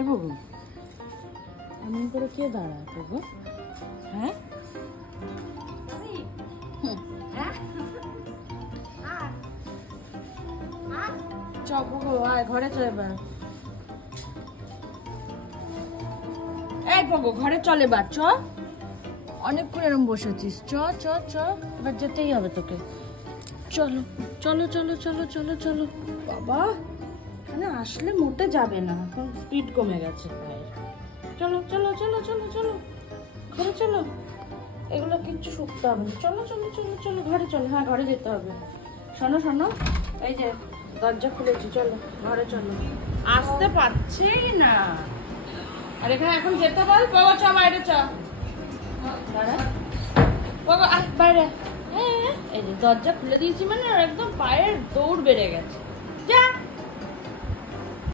এ বাবু এমন করে কে দাঁড়ায় বাবু? হ্যাঁ চ বাবু আয় ঘরে চলে এবার। এই বাবু ঘরে চলে এবার চ। অনেকক্ষণ এরকম বসেছিস, চ চ চ এবার যেতেই হবে তোকে। চলো চলো চলো চলো চলো চলো। বাবা এখানে আসলে মোটে যাবে না, এখন স্পিড কমে গেছে ভাই। চলো চলো চলো চলো চলো ঘরে চলো, এগুলো কিচ্ছু শুকতে হবে না। চলো চলো চলো চলো ঘরে চলো। হ্যাঁ ঘরে যেতে হবে। শোনো শোনো, এই যে দরজা খুলেছি, চলো ঘরে চলো। আসতে পারছেই না, আর এখানে এখন যেতে বল। বাবা চ বাইরে চ, দাঁড়া বাবা আয় বাইরে। হ্যাঁ এই যে দরজা খুলে দিয়েছি মানে একদম পায়ের দৌড় বেড়ে গেছে। যা